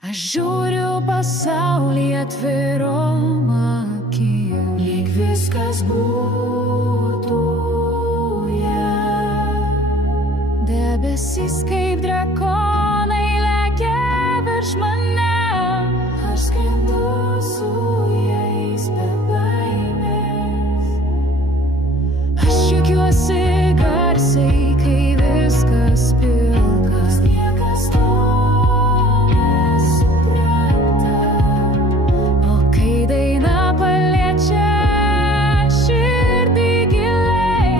Aš žiūriu pasaulį atvirom akim, lyg viskas būtų debesys kaip drakonai lekia virš mane. Aš skrendu su jais be baimės. Aš juokiuosi garsiai, kai viskas pilkas. Niekas to nesupranta. O kai daina paliečia širdį giliai,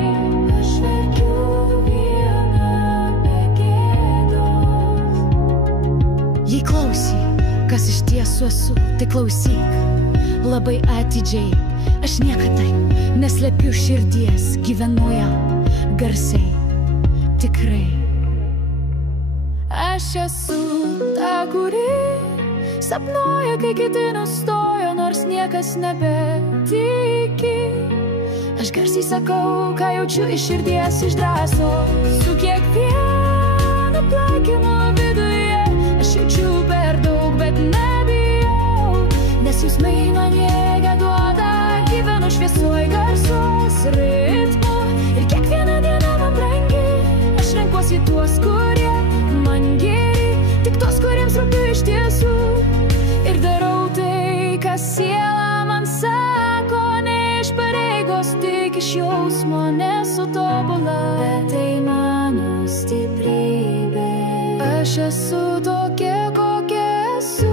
aš verkiu viena be gėdos. Jei klausyk, kas iš tiesų esu, tai klausyk labai atidžiai. Aš niekada neslepiu širdies, gyvenu ją garsiai, tikrai. Aš esu ta, kuri sapnuoja, kai kiti nustojo, nors niekas nebetiki. Aš garsiai sakau, ką jaučiu iš širdies, iš drąsos. Su kiekvienu plakimo viduje aš jaučiu per daug, bet nebijau, nes jausmai man jėgą duoda. Gyvenu šviesoj garsos ritmu ir kiekviena diena man brangi. Aš renkuosi tuos, kurie man geri, tik tuos, kuriems rūpiu iš tiesų. Ir darau tai, kas siela man sako, ne iš pareigos, tik iš jausmo. Nesu tobula, bet tai mano stiprybė. Aš esu tokia, kokia esu.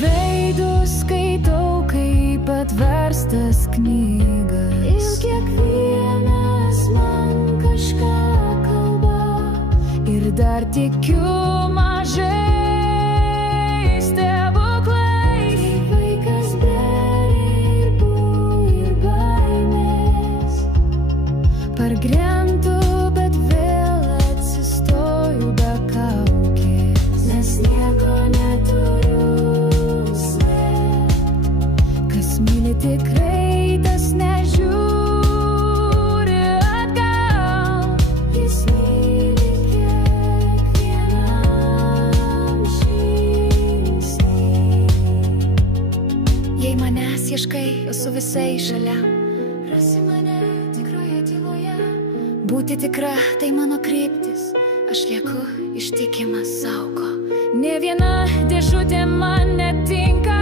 Veidus skaitau kaip atverstas knygas. Ir kiekvienas man kažką kalba. Ir dar tikiu mažai stebuklais. Kaip vaikas be ribų ir baimės. Pargrendu, bet vėl atsistoju be kaukės. Nes nieko neturiu. Tikrai tas nežiūri atgal. Jis myli kiekvienam žingsnį. Jei manęs ieškai, esu visai šalia. Rasi mane tikroje tyloje. Būti tikra, tai mano kryptis. Aš lieku ištikimas saugo. Ne viena dėžutė man netinka.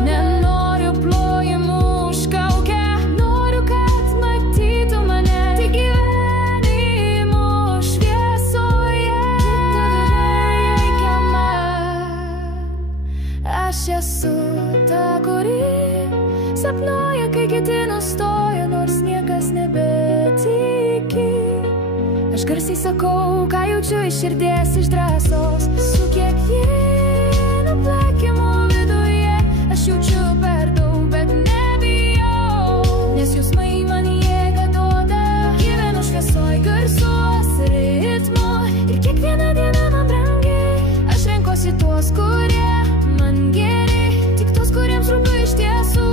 Nenoriu plojimų už kaukę. Noriu, kad matytų mane tik gyvenimo šviesoje. Aš esu ta, kuri sapnuoja, kai kiti nustoja, nors niekas nebetiki. Aš garsiai sakau, ką jaučiu iš širdies, iš drąsos. Su kiekvienu plakimu aš jaučiu per daug, bet nebijau, nes jausmai man jėgą duoda. Gyvenu šviesoj garsos ritmu ir kiekviena diena man brangi. Aš renkuosi tuos, kurie man geri, tik tuos, kuriems rūpiu iš tiesų.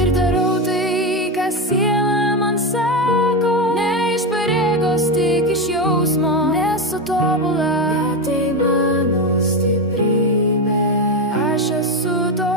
Ir darau tai, kas siela man sako, ne iš pareigos, tik iš jausmo. Nesu tobula, bet tai mano stiprybė. Aš esu tobula.